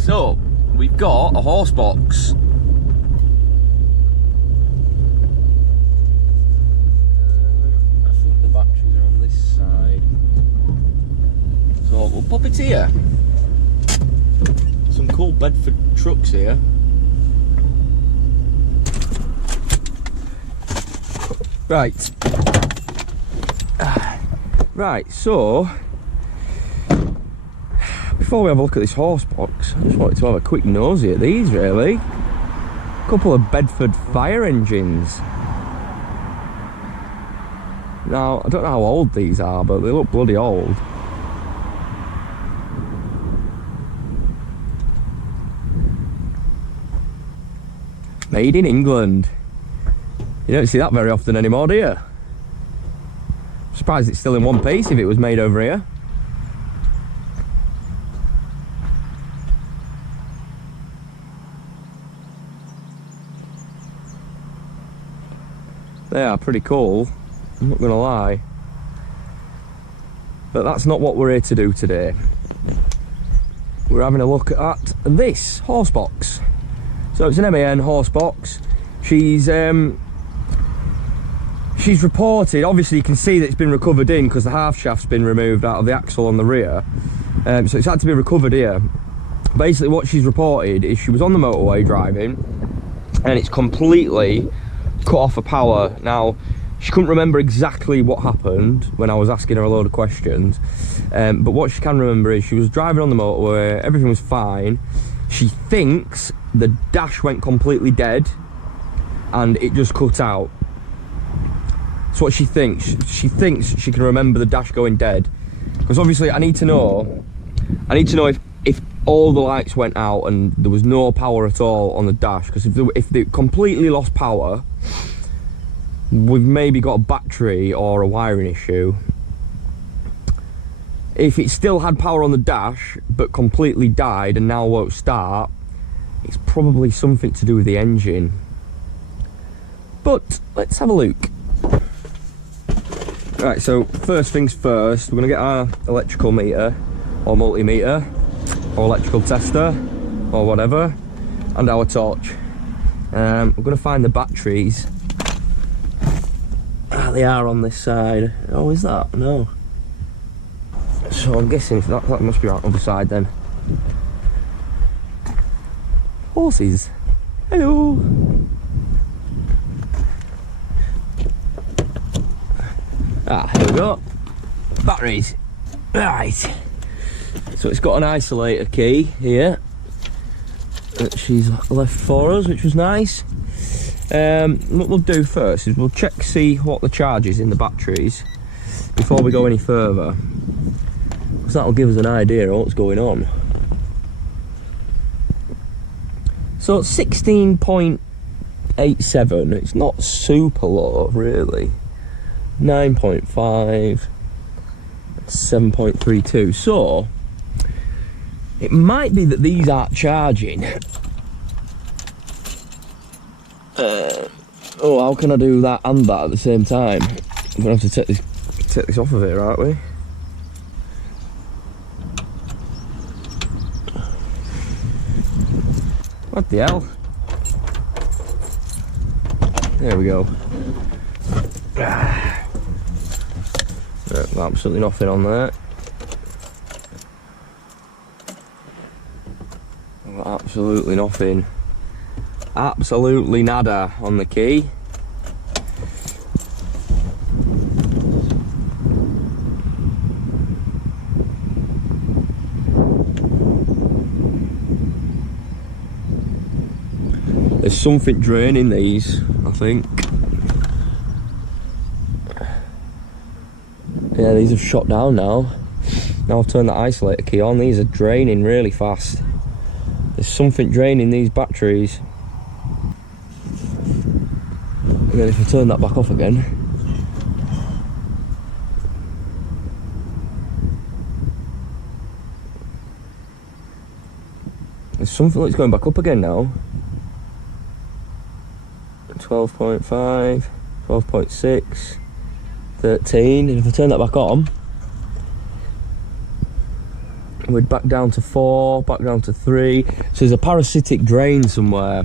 So, we've got a horse box. I think the batteries are on this side. So, we'll pop it here. Some cool Bedford trucks here. Right. Right, so before we have a look at this horse box, I just wanted to have a quick nosy at these really. A couple of Bedford fire engines. Now, I don't know how old these are, but they look bloody old. Made in England. You don't see that very often anymore, do you? I'm surprised it's still in one piece if it was made over here. They are pretty cool, I'm not gonna lie. But that's not what we're here to do today. We're having a look at this horse box. So it's an MAN horse box. She's reported, obviously you can see that it's been recovered in because the half shaft's been removed out of the axle on the rear. So it's had to be recovered here. Basically what she's reported is she was on the motorway driving and it's completely cut off her power. Now, she couldn't remember exactly what happened when I was asking her a load of questions. But what she can remember is she was driving on the motorway, everything was fine. She thinks the dash went completely dead and it just cut out. That's what she thinks. She thinks she can remember the dash going dead. Because obviously I need to know if all the lights went out and there was no power at all on the dash. Because if they completely lost power, we've maybe got a battery or a wiring issue. If it still had power on the dash but completely died and now won't start, it's probably something to do with the engine. But let's have a look. Right, so first things first, we're going to get our electrical meter or multimeter or electrical tester or whatever, and our torch. We're going to find the batteries. They are on this side. Oh, is that? No. So I'm guessing that must be on the other side then. Horses. Hello. Here we go. Batteries. Right. So it's got an isolator key here that she's left for us, which was nice. What we'll do first is we'll see what the charge is in the batteries before we go any further, because that'll give us an idea of what's going on. So it's 16.87, it's not super low really. 9.5, 7.32. So it might be that these aren't charging. Oh, how can I do that and that at the same time? I'm gonna have to take this off of here, aren't we? What the hell? There we go. Absolutely nothing on there. Absolutely nothing. Absolutely nada on the key. There's something draining these, I think. Yeah, these have shot down now. Now I've turned the isolator key on, these are draining really fast. There's something draining these batteries. And then if I turn that back off again, there's something that's going back up again now. 12.5, 12.6, 13, and if I turn that back on, We're back down to 4, back down to 3. So there's a parasitic drain somewhere.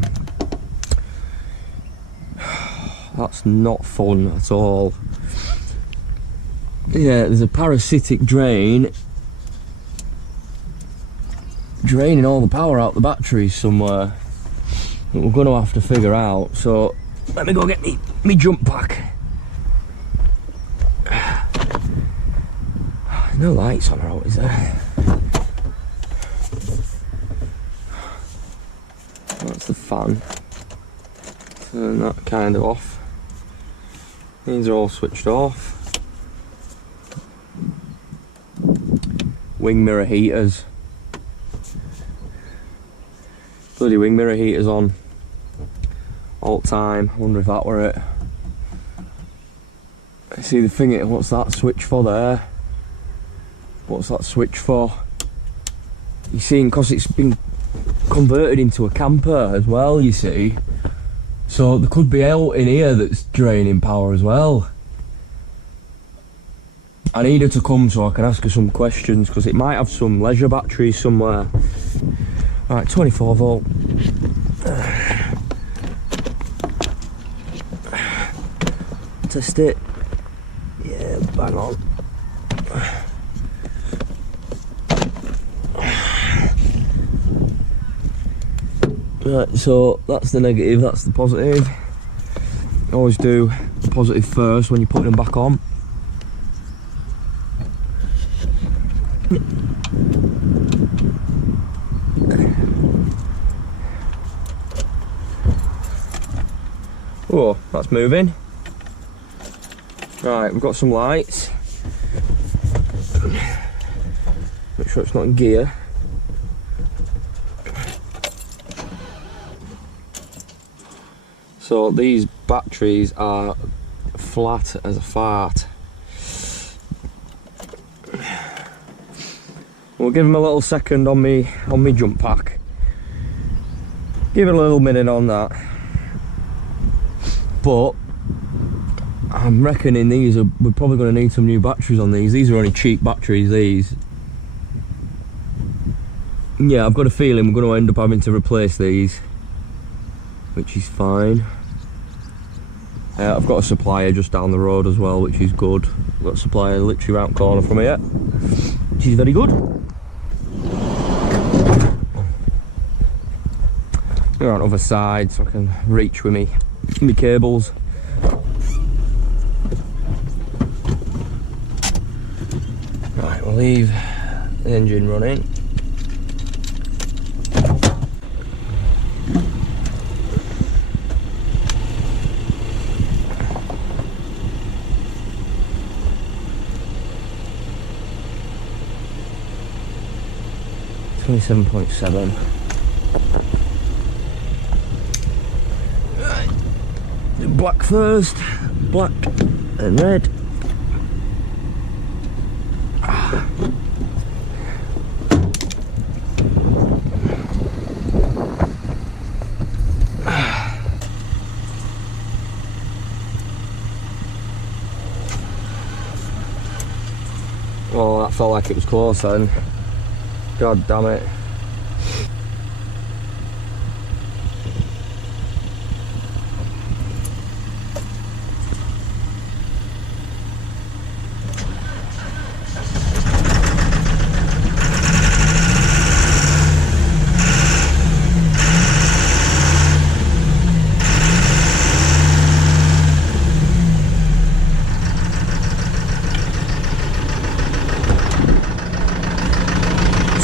That's not fun at all. Yeah, there's a parasitic drain draining all the power out the batteries somewhere that we're going to have to figure out. So let me go get me jump pack. There's no lights on the road, is there? That's the fan. Turn that kind of off. These are all switched off. Wing mirror heaters. Bloody wing mirror heaters on all the time. I wonder if that were it. I see the thing, what's that switch for there? What's that switch for? You see, because it's been converted into a camper as well, you see. So there could be out in here that's draining power as well. I need her to come so I can ask her some questions, because it might have some leisure batteries somewhere. Right, 24 volt. Test it. Yeah, bang on. Right, so that's the negative, that's the positive. Always do the positive first when you're putting them back on. Oh, that's moving. Right, we've got some lights. Make sure it's not in gear. So these batteries are flat as a fart. We'll give them a little second on me jump pack. Give it a little minute on that. But I'm reckoning we're probably going to need some new batteries on these. These are only cheap batteries, these. Yeah, I've got a feeling we're going to end up having to replace these, which is fine. I've got a supplier just down the road as well, which is good. I've got a supplier literally round the corner from here, which is very good. You're on the other side so I can reach with me cables. Right, we'll leave the engine running. It's 27.7. Black first, black and red. Oh, that felt like it was close then. God damn it.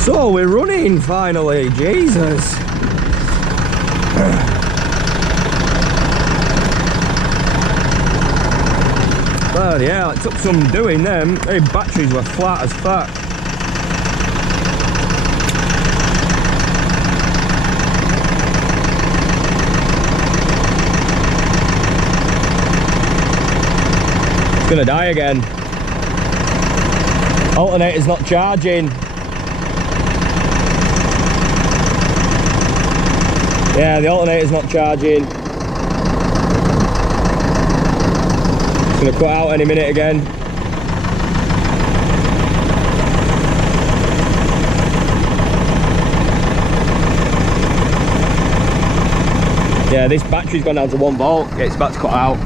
So we're running finally, Jesus. Bloody hell, it took some doing them. These batteries were flat as fuck. It's gonna die again. Alternator's not charging. Yeah, the alternator's not charging. It's gonna cut out any minute again. Yeah, this battery's gone down to 1 volt. Yeah, it's about to cut out.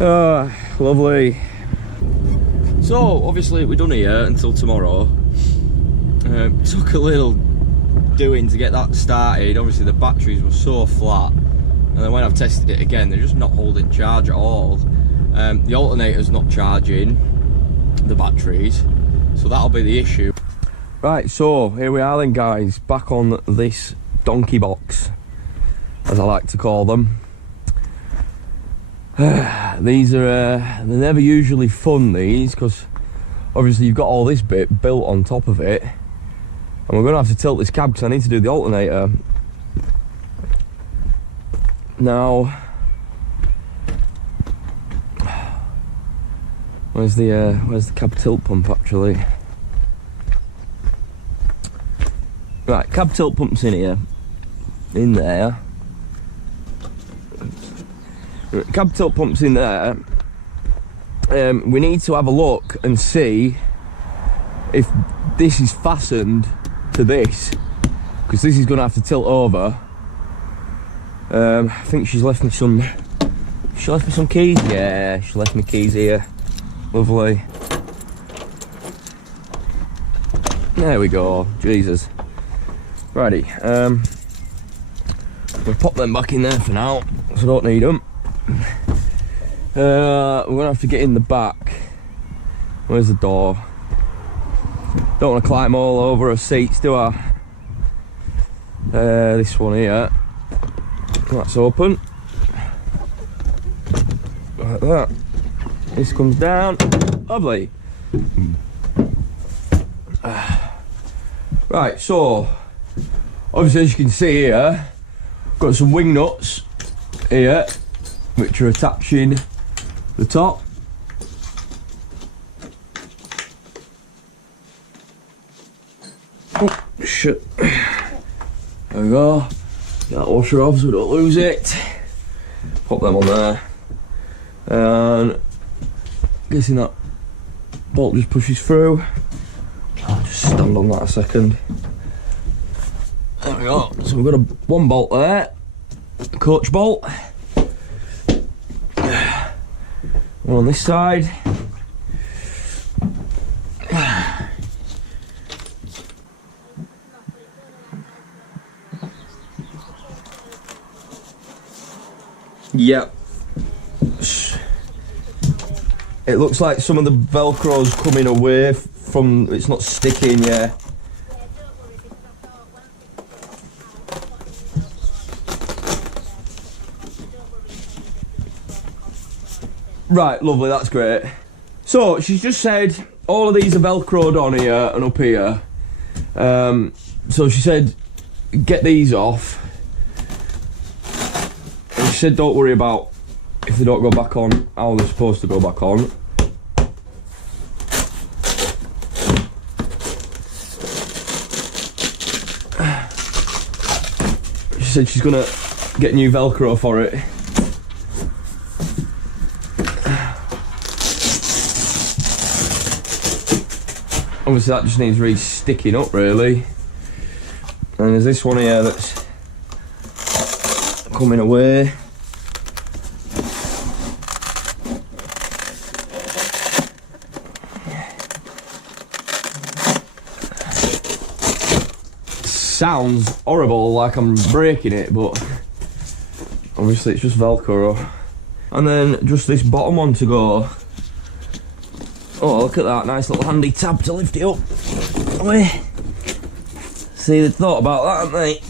Oh, lovely. So, obviously we're done here until tomorrow. Took a little doing to get that started. Obviously the batteries were so flat, and then when I've tested it again, they're just not holding charge at all. The alternator's not charging the batteries, so that'll be the issue. Right, so here we are then, guys, back on this donkey box, as I like to call them. These are they're never usually fun, these, because obviously you've got all this bit built on top of it, and we're going to have to tilt this cab because I need to do the alternator. Now, where's the cab tilt pump actually? Right, cab tilt pump's in here, in there. Cab tilt pump's in there. We need to have a look and see if this is fastened to this, because this is going to have to tilt over. I think she's left me some. She left me some keys. Yeah, she left me keys here. Lovely. There we go. Jesus. Righty. We'll pop them back in there for now, so I don't need them. We're gonna have to get in the back. Where's the door? Don't want to climb all over her seats, do I? This one here. That's open. Like that. This comes down. Lovely. Right, so obviously, as you can see here, got some wing nuts here, which are attaching the top. Oh, shit. There we go. Get that washer off so we don't lose it. Pop them on there. And guessing that bolt just pushes through. I'll just stand on that a second. There we go. So we've got one bolt there, a coach bolt. One on this side. Yep. It looks like some of the Velcro's coming away from, it's not sticking, yeah. Right, lovely, that's great. So, she's just said all of these are Velcroed on here and up here. So she said, get these off. And she said, don't worry about if they don't go back on, how they're supposed to go back on. She said she's gonna get new Velcro for it. Obviously that just needs re-sticking up really. And there's this one here that's coming away. Sounds horrible, like I'm breaking it, but obviously it's just Velcro. And then just this bottom one to go. Oh, look at that, nice little handy tab to lift it up. See, they thought about that, haven't they?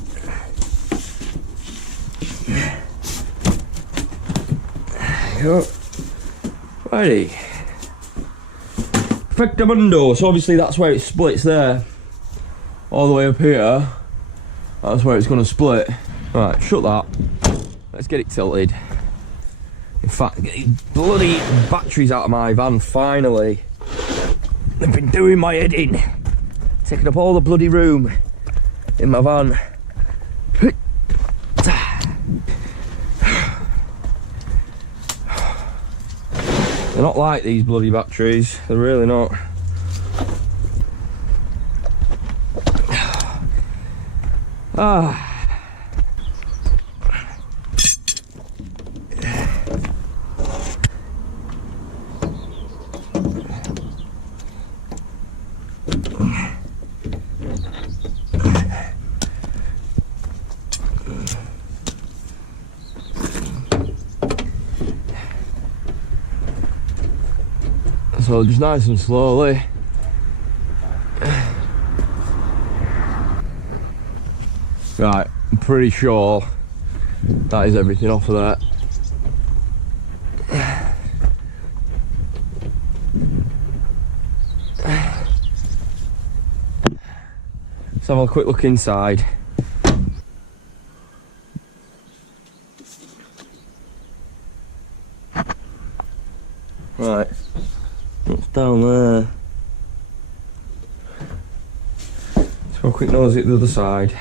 There you go. Righty. Perfectamundo. So obviously that's where it splits there. All the way up here. That's where it's going to split. Right, shut that. Let's get it tilted. In fact, get these bloody batteries out of my van, finally. They've been doing my head in. Taking up all the bloody room in my van. They're not like these bloody batteries. They're really not. Ah. So just nice and slowly. Right, I'm pretty sure that is everything off of that. Let's have a quick look inside. Right, what's down there? Let's have a quick nosy at the other side.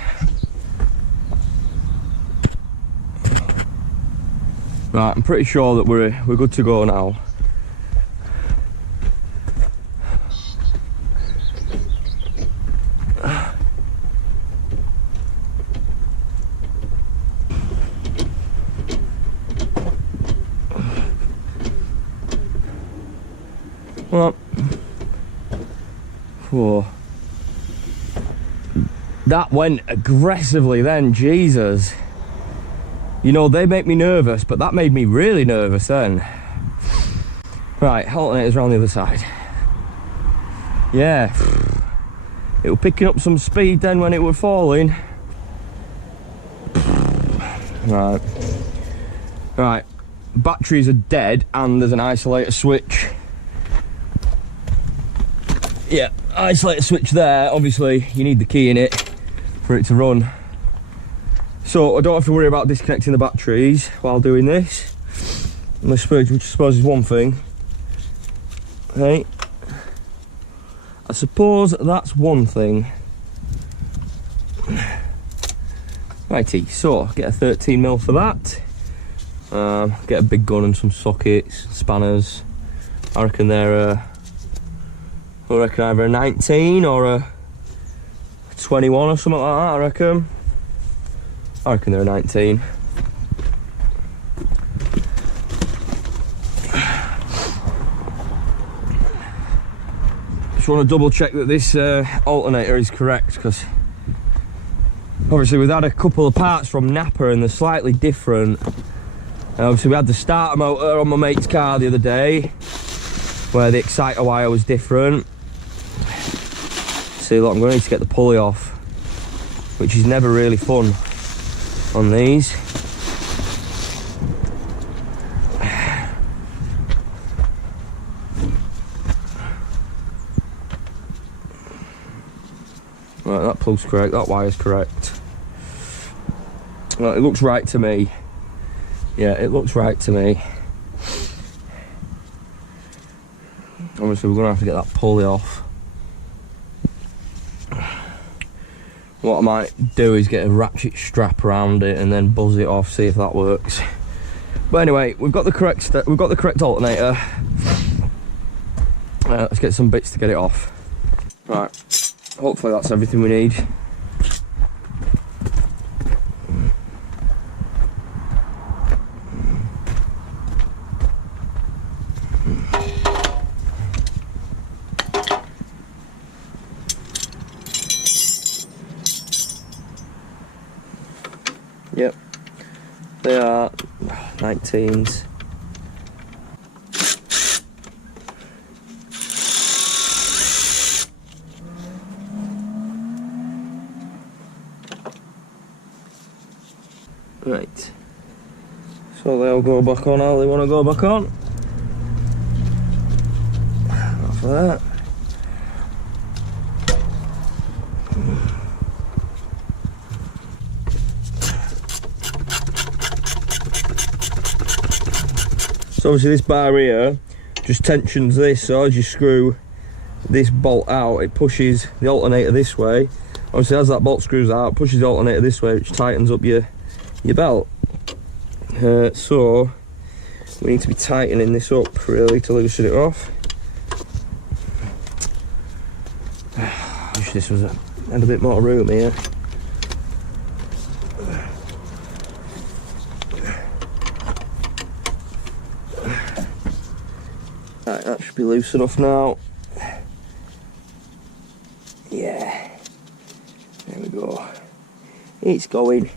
Right, I'm pretty sure that we're good to go now. Well, whoa. That went aggressively then, Jesus. You know, they make me nervous, but that made me really nervous then. Right, alternators around the other side. Yeah. It was picking up some speed then when it was falling. Right. Right. Batteries are dead and there's an isolator switch. Yeah, isolator switch there. Obviously, you need the key in it for it to run. So I don't have to worry about disconnecting the batteries while doing this. Which I suppose is one thing. Okay. I suppose that's one thing. Righty, so get a 13mm for that. Get a big gun and some sockets, spanners. I reckon they're either a 19 or a 21 or something like that, I reckon. I reckon they're a 19. Just want to double check that this alternator is correct, because obviously we've had a couple of parts from Napa and they're slightly different. Obviously we had the starter motor on my mate's car the other day where the exciter wire was different. See, look, I'm going to need to get the pulley off, which is never really fun on these. Right, that plug's correct, that wire's correct. Well, it looks right to me. Yeah, it looks right to me. Obviously we're going to have to get that pulley off. What I might do is get a ratchet strap around it and then buzz it off, see if that works. But anyway, we've got the correct alternator. Let's get some bits to get it off. Right, hopefully that's everything we need. Yep, they are 19s. Right, so they'll go back on how they want to go back on. Off of that. So obviously this bar here just tensions this, so as you screw this bolt out, it pushes the alternator this way. Obviously as that bolt screws out, it pushes the alternator this way, which tightens up your belt. So we need to be tightening this up really to loosen it off. I wish this had a bit more room here. That should be loose enough now. Yeah. There we go. It's going.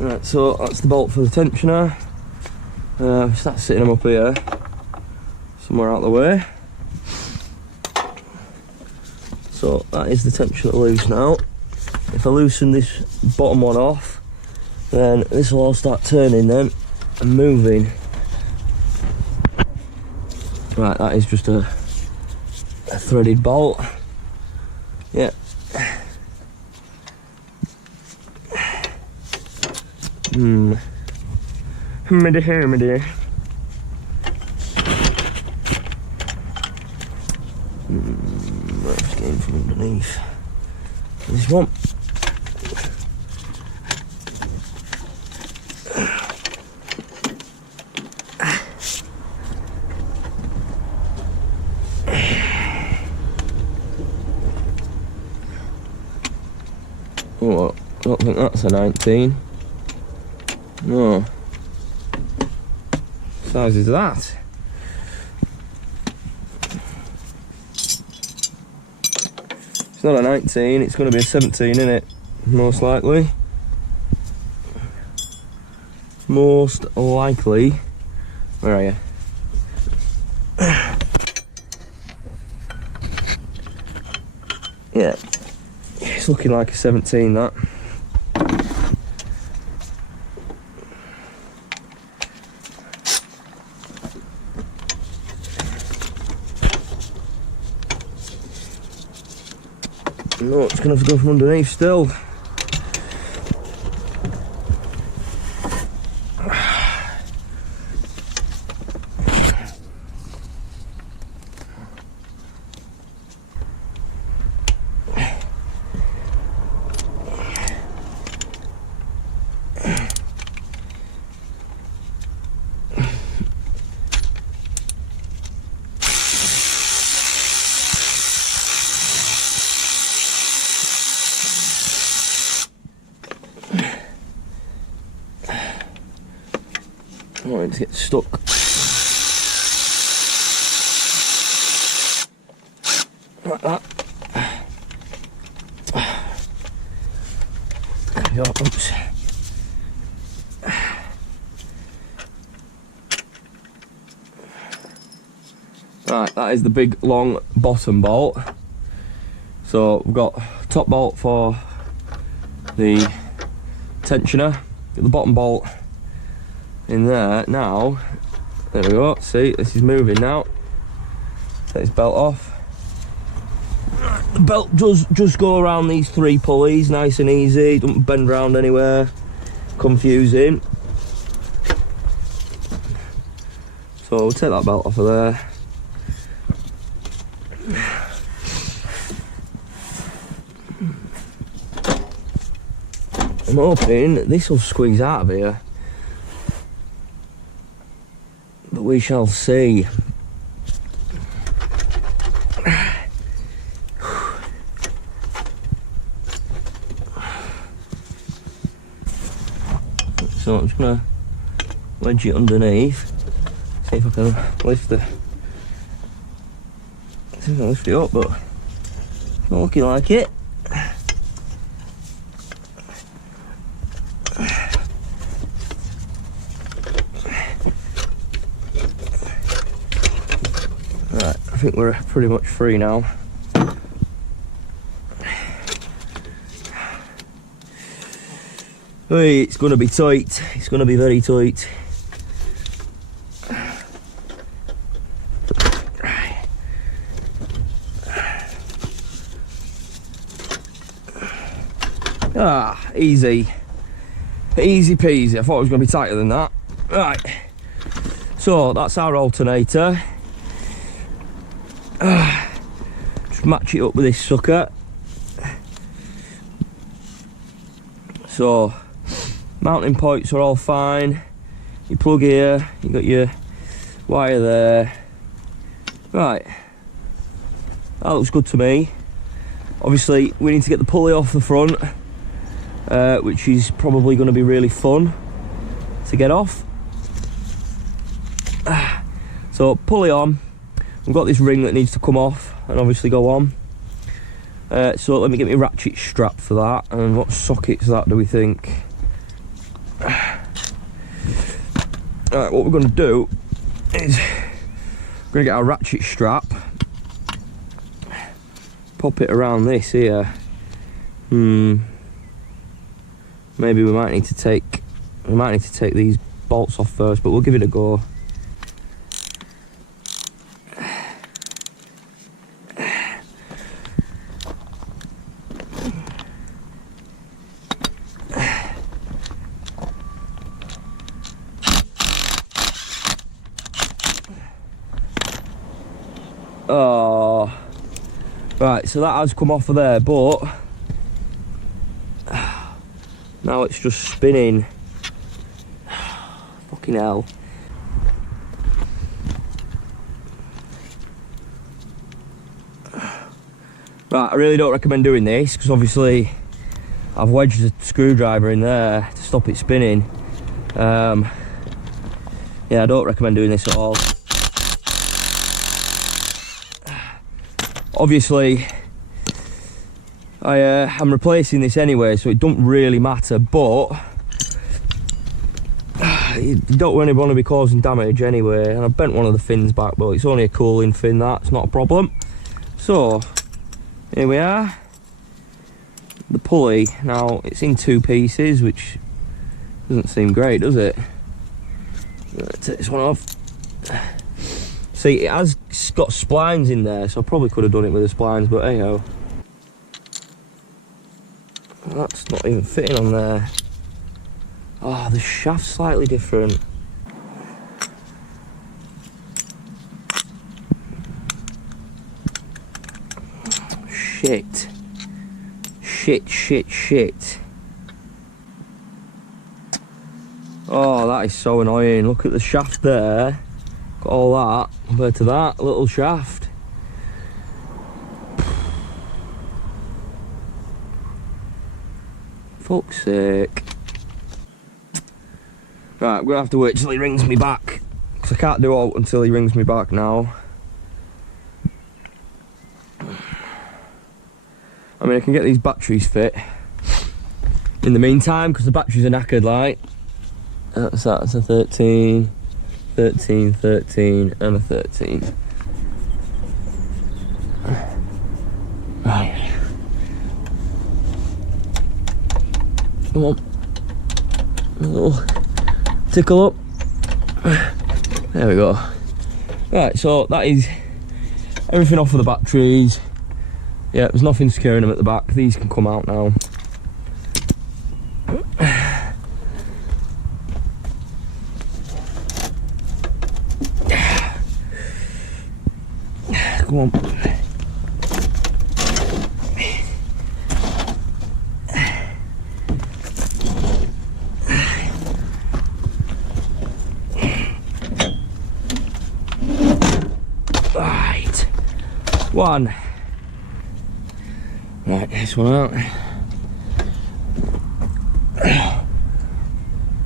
Right, so that's the bolt for the tensioner. Start sitting them up here, somewhere out of the way. So that is the tensioner loose now. If I loosen this bottom one off, then this will all start turning then and moving. Right, that is just a threaded bolt. Yeah. Hermity. That's getting from underneath. This one. Oh, I don't think that's a 19. No. What size is that? It's not a 19, it's going to be a 17, isn't it? Most likely. Most likely. Where are you? Yeah. It's looking like a 17, that. No, it's going to have to go from underneath still. I don't want it to get stuck. Like that. There we go. Oops. Right, that is the big long bottom bolt. So we've got top bolt for the tensioner, got the bottom bolt in there. Now, there we go, see, this is moving now. Take this belt off. The belt does just go around these 3 pulleys, nice and easy, don't bend round anywhere, confusing. So we'll take that belt off of there. I'm hoping this will squeeze out of here, but we shall see. So I'm just gonna wedge it underneath, see if I can lift it. See if I can lift it up, but it's not looking like it. Right, I think we're pretty much free now. Hey, it's going to be tight. It's going to be very tight. Ah, easy. Easy peasy. I thought it was going to be tighter than that. Right. So, that's our alternator. Just match it up with this sucker. So, mounting points are all fine. You plug here, you got your wire there. Right, that looks good to me. Obviously we need to get the pulley off the front, which is probably going to be really fun to get off. So pulley on, we've got this ring that needs to come off and obviously go on. So let me get my ratchet strap for that. And what sockets that do we think? Alright, what we're going to do is we're going to get our ratchet strap, pop it around this here. Maybe we might need to take these bolts off first, but we'll give it a go. Oh, right, so that has come off of there, but now it's just spinning. Fucking hell. Right, I really don't recommend doing this because obviously I've wedged a screwdriver in there to stop it spinning. Yeah, I don't recommend doing this at all. Obviously, I'm replacing this anyway, so it don't really matter, but you don't really want to be causing damage anyway. And I've bent one of the fins back, but it's only a cooling fin, that's not a problem. So, here we are. The pulley, now it's in two pieces, which doesn't seem great, does it? Let's take this one off. See, it has got splines in there, so I probably could have done it with the splines, but hey ho. That's not even fitting on there. Oh, the shaft's slightly different. Shit. Shit. Oh, that is so annoying. Look at the shaft there. Got all that compared to that little shaft. Fuck's sake. Right, I'm gonna have to wait till he rings me back, because I can't do it until he rings me back now. I mean, I can get these batteries fit in the meantime, because the batteries are knackered, like. That's a 13, and a 13. Right. Come on. A little tickle up. There we go. Right, so that is everything off of the batteries. Yeah, there's nothing securing them at the back. These can come out now. Come on. Right. One. Right, this one out.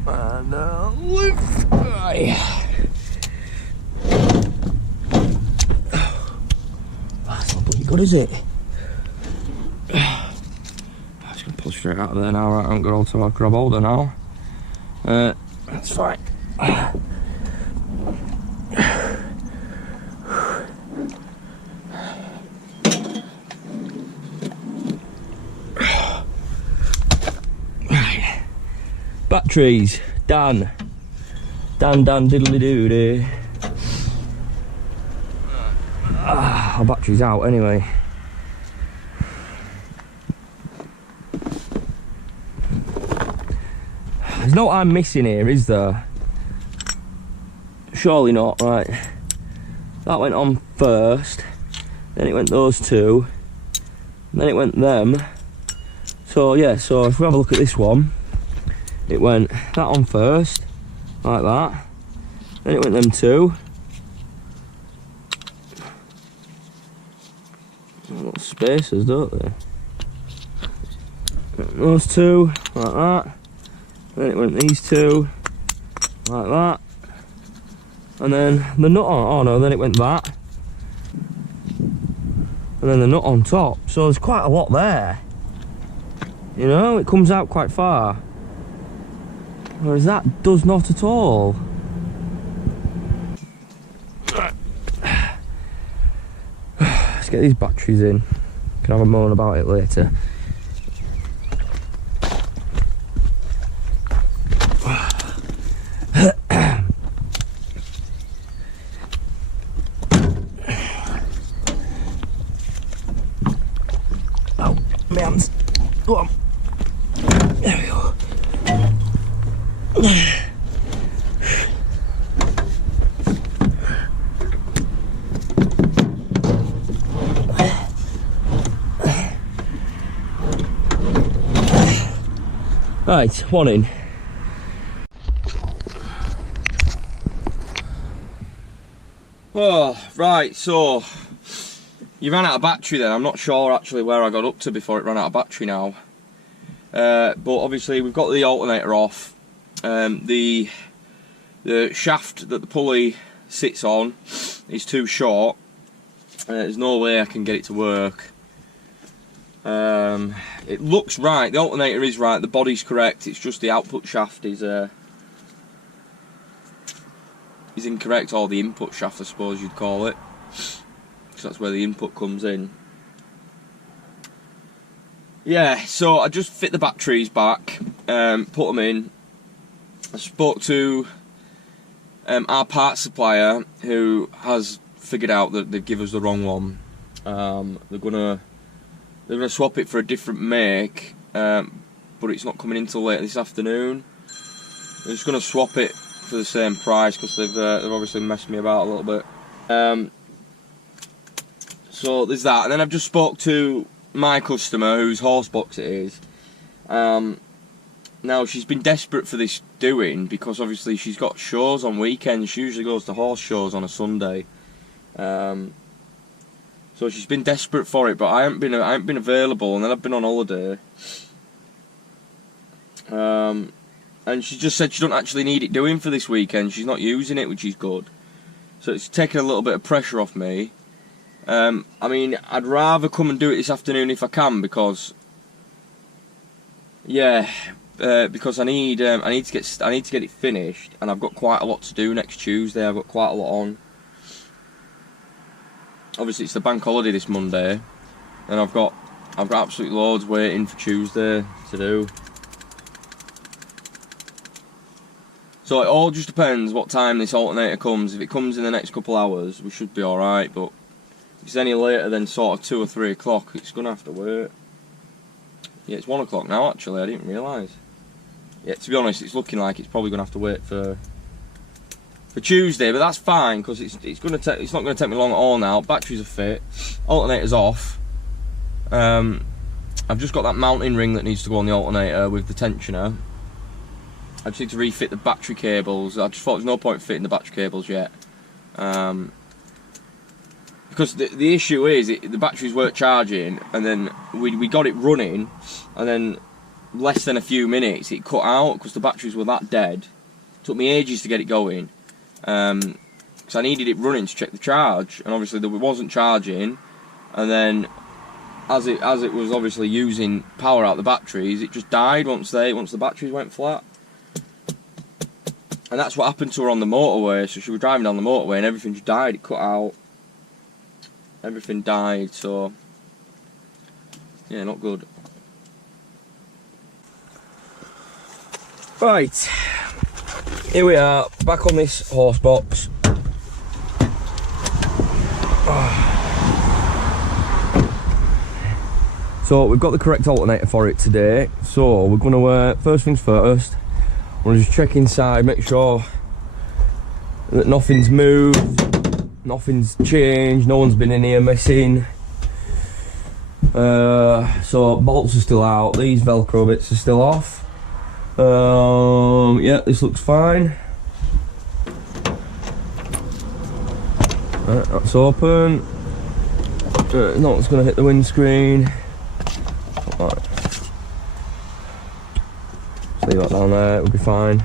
And lift. Right. What is it? I'm just gonna pull straight out of there now. Right, I haven't got all to grab hold of now. That's fine. Right. Batteries, done. Dan diddly doody. Our battery's out anyway. There's no I'm missing here, is there? Surely not, right. That went on first, then it went those two, then it went them. So yeah, so if we have a look at this one, it went that on first, like that, then it went them two, Little spacers, don't they? Those two, like that. Then it went these two, like that. And then the nut on, oh no, then it went that. And then the nut on top. So there's quite a lot there. You know, it comes out quite far. Whereas that does not at all. Let's get these batteries in. Can have a moan about it later. Oh, my hands. Go on. There we go. Right, one in. Oh, right, so you ran out of battery then. I'm not sure actually where I got up to before it ran out of battery now. But obviously we've got the alternator off. The shaft that the pulley sits on is too short. There's no way I can get it to work. It looks right, the alternator is right, the body's correct, it's just the output shaft is incorrect, or the input shaft I suppose you'd call it, because that's where the input comes in. Yeah, so I just fit the batteries back, put them in. I spoke to our parts supplier, who has figured out that they give us the wrong one. They're gonna swap it for a different make, but it's not coming in till later this afternoon. They're just gonna swap it for the same price because they've obviously messed me about a little bit. So there's that, and then I've just spoke to my customer, whose horse box it is. Now she's been desperate for this doing because obviously she's got shows on weekends. She usually goes to horse shows on a Sunday. So she's been desperate for it, but I haven't been available, and then I've been on holiday. And she just said she don't actually need it doing for this weekend. She's not using it, which is good. So it's taken a little bit of pressure off me. I mean, I'd rather come and do it this afternoon if I can, because yeah, because I need to get it finished, and I've got quite a lot to do next Tuesday. I've got quite a lot on. Obviously, it's the bank holiday this Monday, and I've got absolutely loads waiting for Tuesday to do. So it all just depends what time this alternator comes. If it comes in the next couple hours, we should be alright, but if it's any later than sort of 2 or 3 o'clock, it's going to have to wait. Yeah, it's 1 o'clock now actually, I didn't realise. Yeah, to be honest, it's looking like it's probably going to have to wait for Tuesday, but that's fine because it's not going to take me long at all now. Batteries are fit, alternator's off. I've just got that mounting ring that needs to go on the alternator with the tensioner. I just need to refit the battery cables. I just thought there's no point fitting the battery cables yet, because the issue is the batteries weren't charging, and then we got it running, and then less than a few minutes it cut out because the batteries were that dead. It took me ages to get it going. Because I needed it running to check the charge, and obviously it wasn't charging, and then as it was obviously using power out the batteries, it just died once the batteries went flat. And that's what happened to her on the motorway. So she was driving down the motorway and everything just died, it cut out, everything died. So yeah, not good. Right, here we are, back on this horse box. So we've got the correct alternator for it today. So we're going to, first things first, we'll just check inside, make sure that nothing's moved, nothing's changed, no one's been in here messing. So bolts are still out, these Velcro bits are still off. Yeah, this looks fine. Right, that's open. Not what's going to hit the windscreen. Right. Just leave that down there, it'll be fine.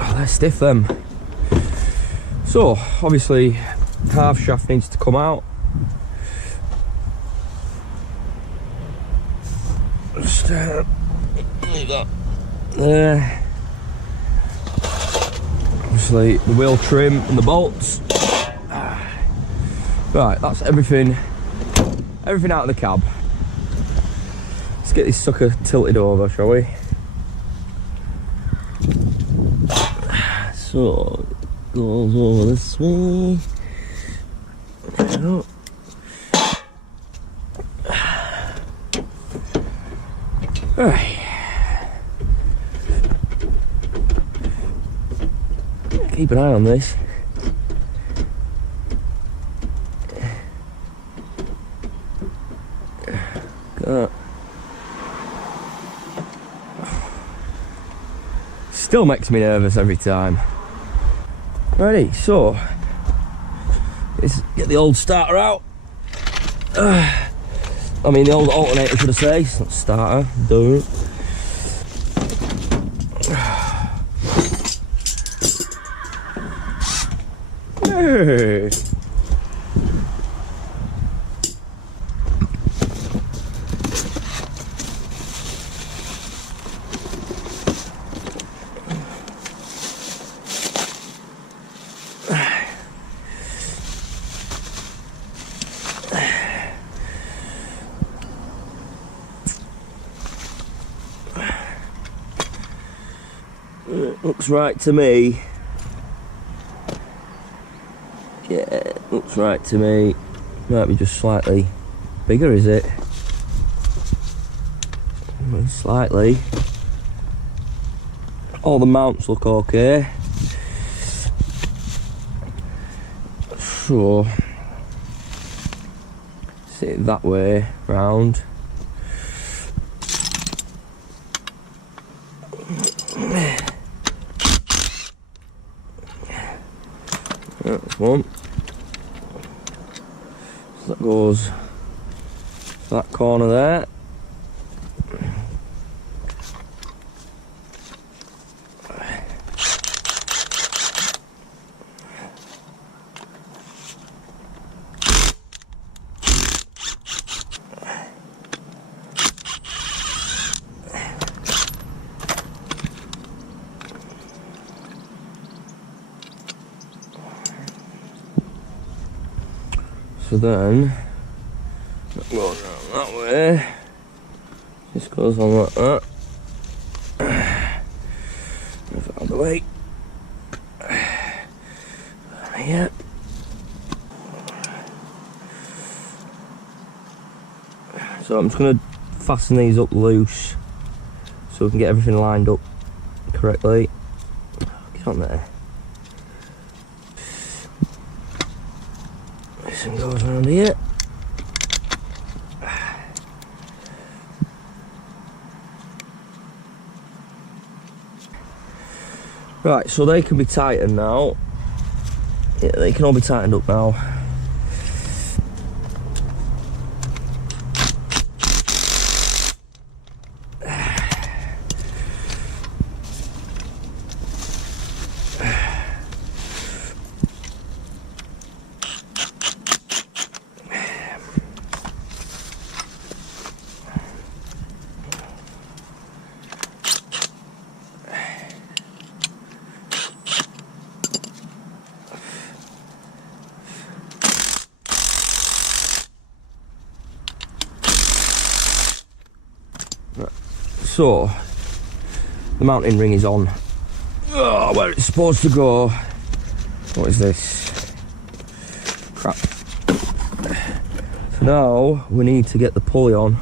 Oh, they're stiff them. So, obviously, half shaft needs to come out. Just leave that there. Obviously, the wheel trim and the bolts. Right, that's everything out of the cab. Let's get this sucker tilted over, shall we? So, it goes over this way. Right. Keep an eye on this. Got still makes me nervous every time. Ready, so let's get the old starter out. I mean the old alternator, should I say. It's not starter, do it. Hey. Looks right to me. Yeah, looks right to me. Might be just slightly bigger, is it? Slightly. All the mounts look okay. So, sit it that way round. That's one. So that goes to that corner there. So then, that goes around that way, this goes on like that, move it out of the way, here, so I'm just going to fasten these up loose, so we can get everything lined up correctly. Get on there. This one goes around here. Right, so they can be tightened now. Yeah, they can all be tightened up now. So, the mounting ring is on. Oh, where it's supposed to go. What is this? Crap. So now, we need to get the pulley on.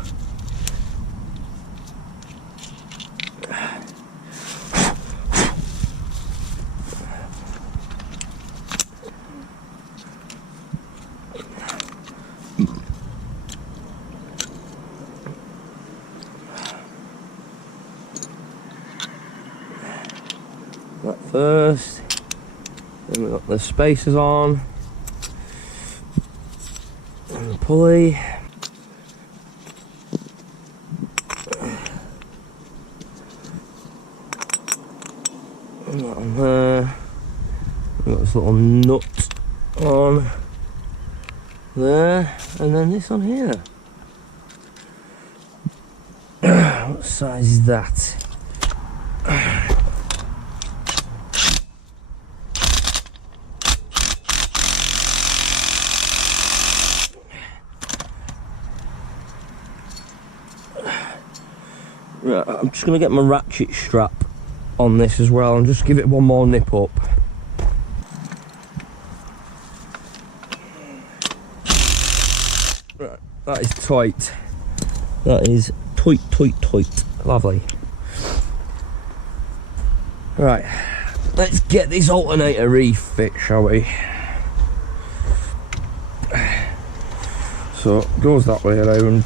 that first. Then we've got the spacers on. And the pulley. And that on there. We've got this little nut on there. And then this on here. What size is that? Right, I'm just going to get my ratchet strap on this as well and just give it one more nip up. Right, that is tight. That is tight, tight, tight. Lovely. Right, let's get this alternator refit, shall we? So, it goes that way around.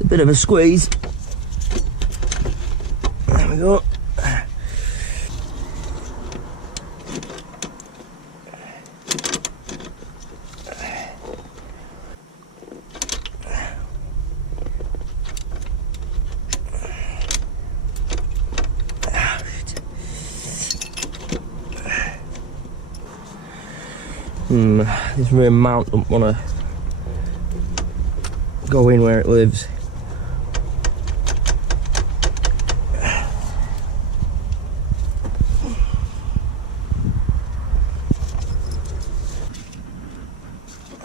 A bit of a squeeze. There we go. This rear mount don't want to go in where it lives.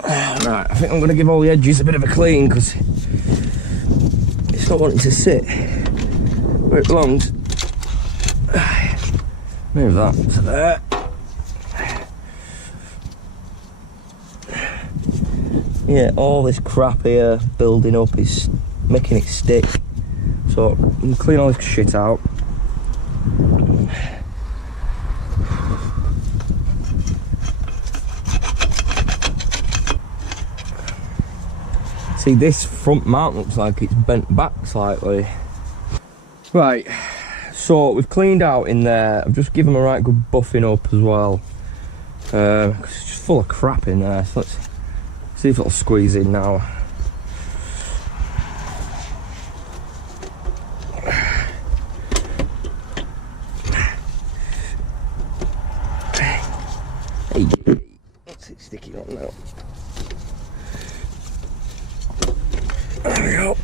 Right, I think I'm going to give all the edges a bit of a clean because it's not wanting to sit where it belongs. Move that to there. Yeah, all this crap here building up is making it stick. So I'm going to clean all this shit out. See, this front mount looks like it's bent back slightly. Right, so we've cleaned out in there. I've just given them a right good buffing up as well. Cause it's just full of crap in there. So let's see if it'll squeeze in now. Hey, what's it sticking on now? There we go.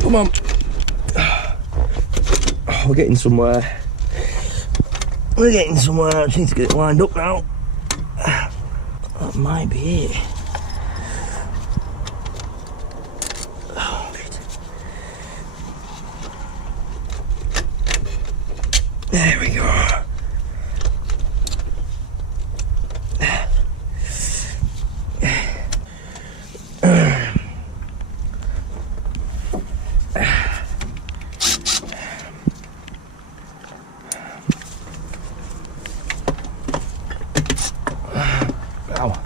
Come on. Oh, we're getting somewhere. We're getting somewhere. I just need to get it lined up now. That might be it. Oh, there we go. Ow.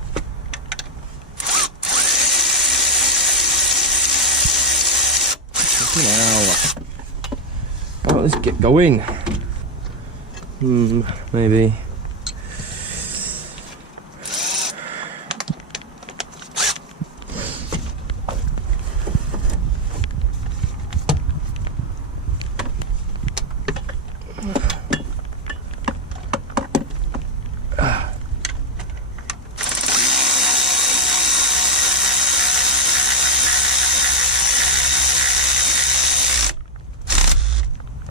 Oh, let's get going. Maybe.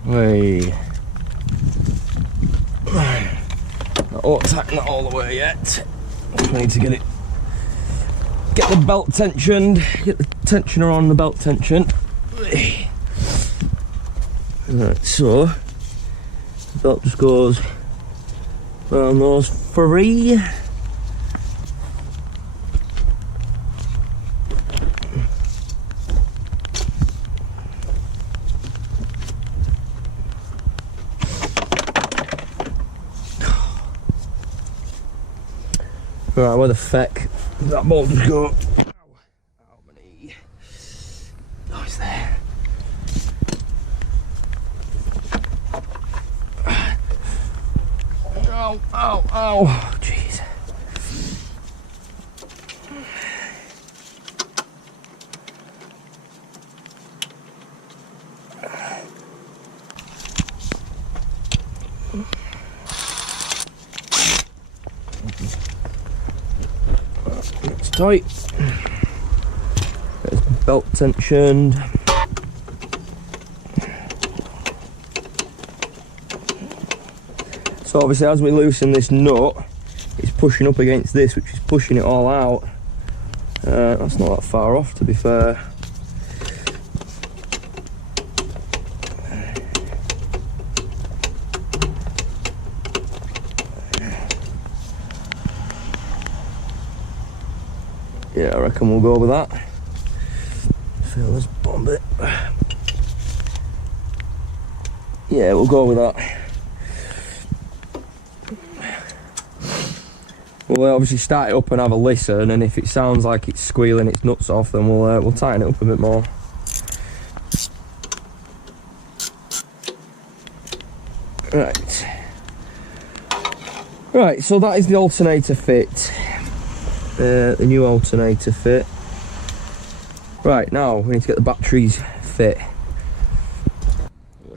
Hey. Not tacking that all the way yet. We need to get the belt tensioned, get the tensioner on the belt tension. Right, so Belt just goes around those three. Right, where the feck did that bolt just go? Ow, my knee. Oh, it's there. Ow, ow, ow. Jeez. It's tight. There's belt tensioned. So obviously as we loosen this nut, it's pushing up against this, which is pushing it all out. That's not that far off, to be fair. Yeah, I reckon we'll go with that. Feel this bottom bit. Yeah, we'll go with that. We'll obviously start it up and have a listen, and if it sounds like it's squealing its nuts off, then we'll tighten it up a bit more. Right. Right, so that is the alternator fit. The new alternator fit. Right, now we need to get the batteries fit.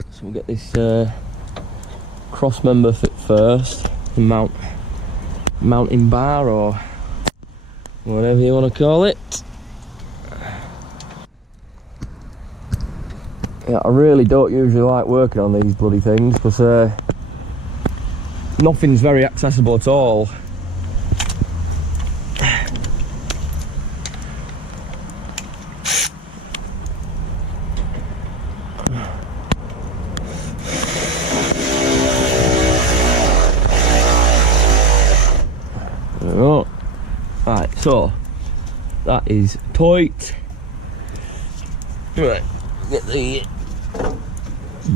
So we'll get this cross member fit first. The mounting bar, or whatever you want to call it. Yeah, I really don't usually like working on these bloody things because nothing's very accessible at all. Oh. Right, so that is tight. Right, get the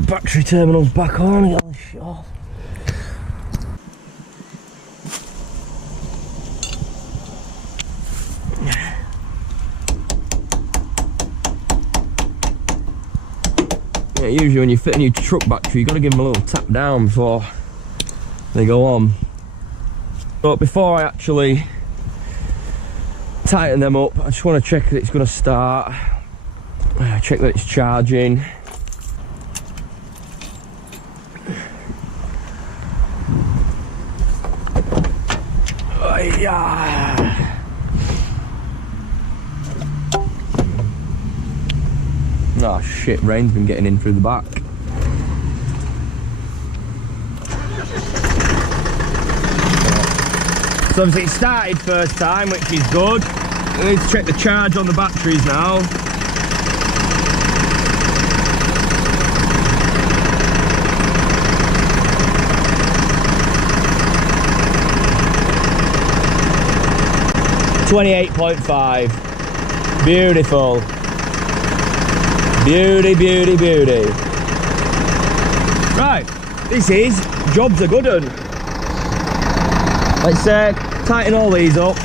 battery terminals back on and get this shit off. Yeah, usually when you fit a new truck battery, you've got to give them a little tap down before they go on. But before I actually tighten them up, I just want to check that it's going to start. Check that it's charging. Oh, yeah. Oh shit, rain's been getting in through the back. So obviously it started first time, which is good. We need to check the charge on the batteries now. .5. Beautiful. Beauty, beauty, beauty. Right, this is job's a good one. Let's tighten all these up.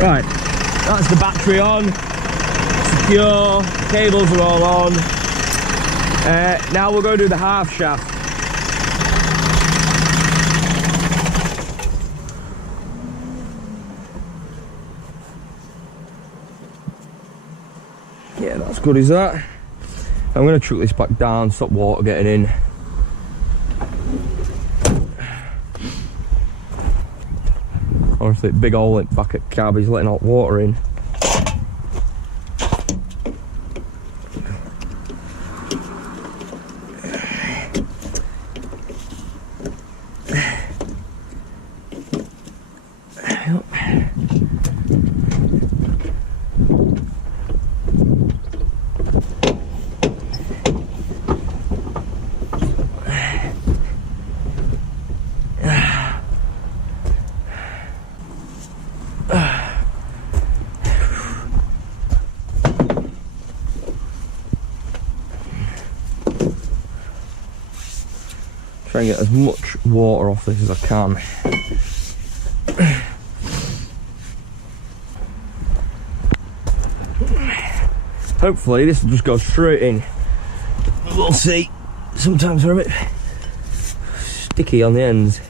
Right, that's the battery on, secure, cables are all on. Now we'll go do the half shaft. Yeah, that's good as that. I'm going to chuck this back down, stop water getting in. Obviously, big hole in the back of the cab is letting hot water in. Try and get as much water off this as I can. Hopefully this will just go straight in. We'll see. Sometimes they're a bit sticky on the ends.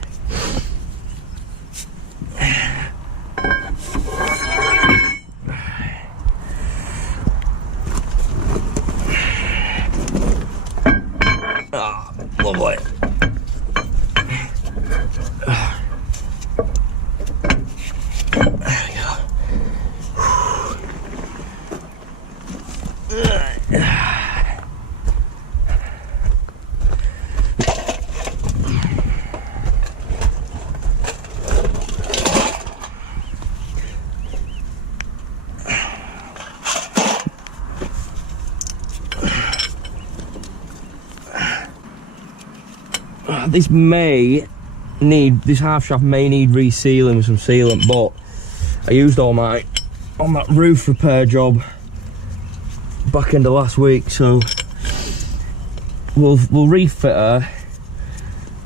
Ah, lovely. This half shaft may need resealing with some sealant, but I used all my on that roof repair job back end of last week, so we'll refit her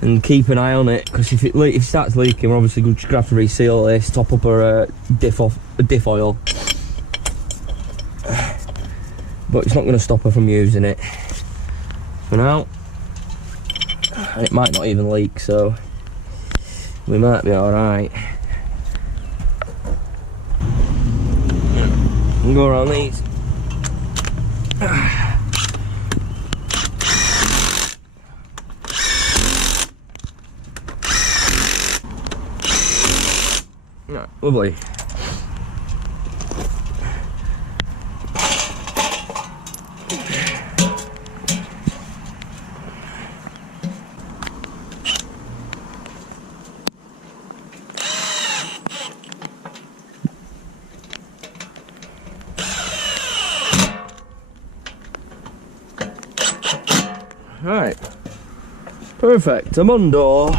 and keep an eye on it, because if it starts leaking, we're obviously just gonna have to reseal this, top up her diff oil, but it's not going to stop her from using it for now. It might not even leak, so we might be alright. We'll go around these. Right, lovely. Right, perfect. Amundo.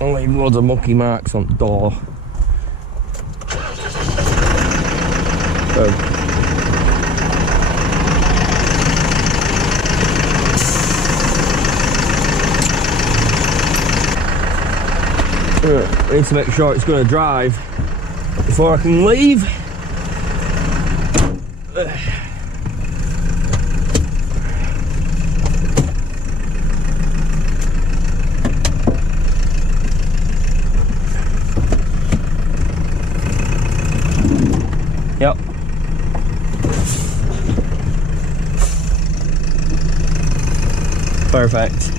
I'll leave loads of mucky marks on the door. So, I need to make sure it's going to drive before I can leave. Yep. Perfect.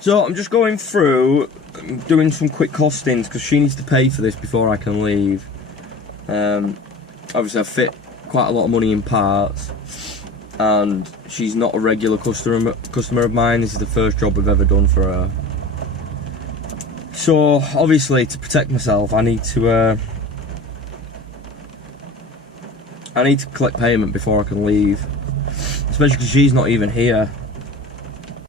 So I'm just going through, doing some quick costings, because she needs to pay for this before I can leave. Obviously I've fit quite a lot of money in parts, and she's not a regular customer of mine. This is the first job we've ever done for her. So obviously, to protect myself, I need to collect payment before I can leave, especially because she's not even here.